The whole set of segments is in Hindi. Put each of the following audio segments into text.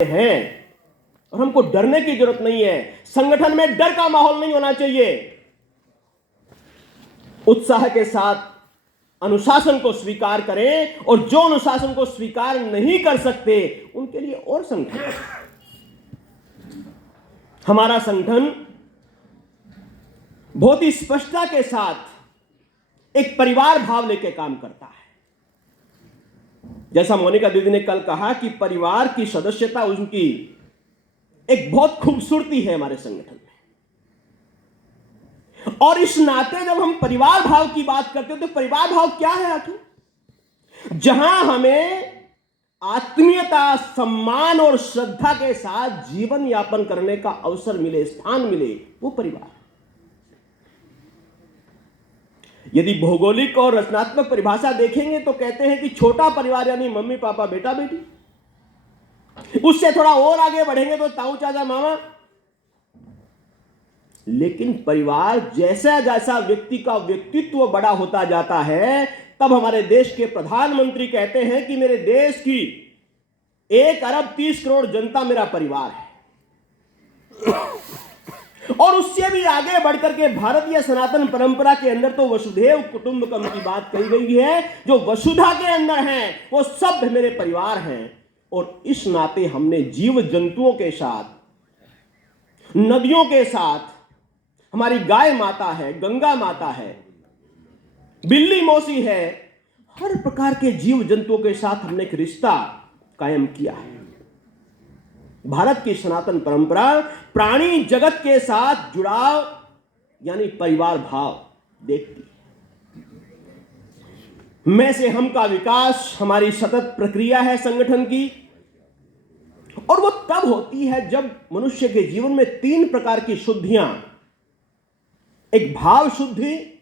हैं और हमको डरने की जरूरत नहीं है। संगठन में डर का माहौल नहीं होना चाहिए। उत्साह के साथ अनुशासन को स्वीकार करें और जो अनुशासन को स्वीकार नहीं कर सकते उनके लिए और संगठन। हमारा संगठन बहुत ही स्पष्टता के साथ एक परिवार भाव लेकर काम करता है। जैसा मोनिका दीदी ने कल कहा कि परिवार की सदस्यता उनकी एक बहुत खूबसूरती है हमारे संगठन में। और इस नाते जब हम परिवार भाव की बात करते हैं तो परिवार भाव क्या है आखिर? जहां हमें आत्मीयता, सम्मान और श्रद्धा के साथ जीवन यापन करने का अवसर मिले, स्थान मिले, वो परिवार। यदि भौगोलिक और रचनात्मक परिभाषा देखेंगे तो कहते हैं कि छोटा परिवार यानी मम्मी पापा बेटा बेटी। उससे थोड़ा और आगे बढ़ेंगे तो ताऊ चाचा मामा। लेकिन परिवार जैसा जैसा व्यक्ति का व्यक्तित्व बड़ा होता जाता है, तब हमारे देश के प्रधानमंत्री कहते हैं कि मेरे देश की 1 अरब 30 करोड़ जनता मेरा परिवार है। और उससे भी आगे बढ़कर के भारतीय सनातन परंपरा के अंदर तो वसुधैव कुटुंबकम की बात कही गई है। जो वसुधा के अंदर हैं वो सब मेरे परिवार हैं। और इस नाते हमने जीव जंतुओं के साथ, नदियों के साथ, हमारी गाय माता है, गंगा माता है, बिल्ली मौसी है, हर प्रकार के जीव जंतुओं के साथ हमने एक रिश्ता कायम किया है। भारत की सनातन परंपरा प्राणी जगत के साथ जुड़ाव यानी परिवार भाव देखती है। मैं से हम का विकास हमारी सतत प्रक्रिया है संगठन की। और वो तब होती है जब मनुष्य के जीवन में 3 प्रकार की शुद्धियां, एक भाव शुद्धि,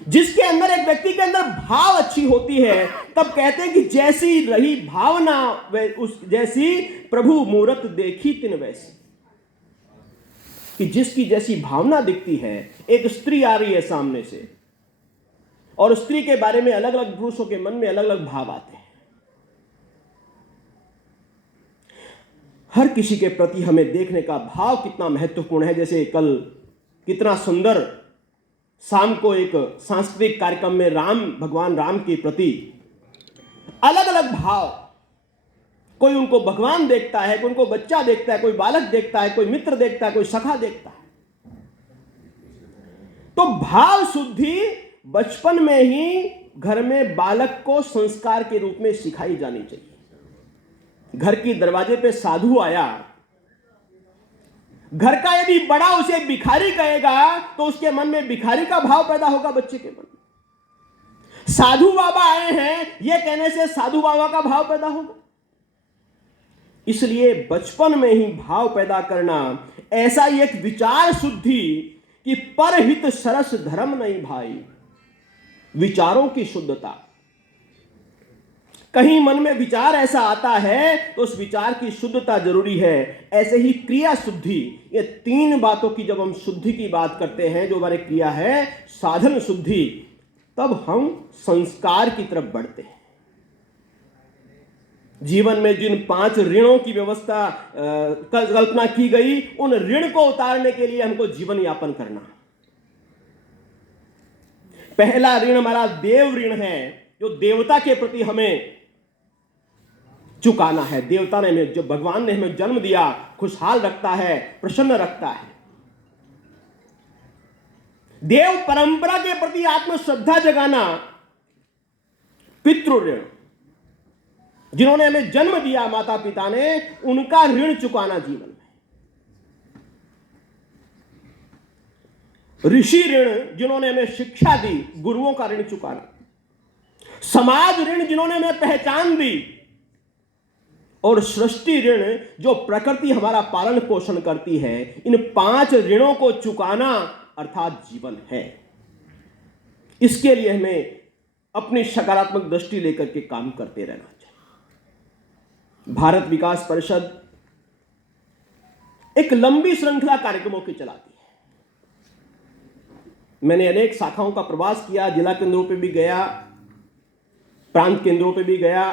जिसके अंदर एक व्यक्ति के अंदर भाव अच्छी होती है, तब कहते हैं कि जैसी रही भावना उस जैसी प्रभु मूरत देखी तिन वैसी। कि जिसकी जैसी भावना दिखती है, एक स्त्री आ रही है सामने से और स्त्री के बारे में अलग अलग पुरुषों के मन में अलग अलग भाव आते हैं। हर किसी के प्रति हमें देखने का भाव कितना महत्वपूर्ण है। जैसे कल कितना सुंदर शाम को एक सांस्कृतिक कार्यक्रम में भगवान राम के प्रति अलग अलग भाव, कोई उनको भगवान देखता है, कोई उनको बच्चा देखता है, कोई बालक देखता है, कोई मित्र देखता है, कोई सखा देखता है। तो भाव शुद्धि बचपन में ही घर में बालक को संस्कार के रूप में सिखाई जानी चाहिए। घर की दरवाजे पे साधु आया, घर का यदि बड़ा उसे भिखारी कहेगा तो उसके मन में भिखारी का भाव पैदा होगा बच्चे के मन में। साधु बाबा आए हैं यह कहने से साधु बाबा का भाव पैदा होगा। इसलिए बचपन में ही भाव पैदा करना, ऐसा ही एक विचार शुद्धि कि परहित सरस धर्म नहीं भाई, विचारों की शुद्धता। कहीं मन में विचार ऐसा आता है तो उस विचार की शुद्धता जरूरी है। ऐसे ही क्रिया शुद्धि, ये 3 बातों की जब हम शुद्धि की बात करते हैं, जो हमारे क्रिया है साधन शुद्धि, तब हम संस्कार की तरफ बढ़ते हैं। जीवन में जिन 5 ऋणों की व्यवस्था कल्पना की गई, उन ऋण को उतारने के लिए हमको जीवन यापन करना। पहला ऋण हमारा देव ऋण है, जो देवता के प्रति हमें चुकाना है। देवता ने हमें, जो भगवान ने हमें जन्म दिया, खुशहाल रखता है, प्रसन्न रखता है। देव परंपरा के प्रति आत्मश्रद्धा जगाना, पितृ ऋण, जिन्होंने हमें जन्म दिया माता पिता ने, उनका ऋण चुकाना जीवन में। ऋषि ऋण, जिन्होंने हमें शिक्षा दी, गुरुओं का ऋण चुकाना। समाज ऋण, जिन्होंने हमें पहचान दी। और सृष्टि ऋण, जो प्रकृति हमारा पालन पोषण करती है। इन 5 ऋणों को चुकाना अर्थात जीवन है। इसके लिए हमें अपनी सकारात्मक दृष्टि लेकर के काम करते रहना चाहिए। भारत विकास परिषद एक लंबी श्रृंखला कार्यक्रमों की चलाती है। मैंने अनेक शाखाओं का प्रवास किया, जिला केंद्रों पे भी गया, प्रांत केंद्रों पे भी गया,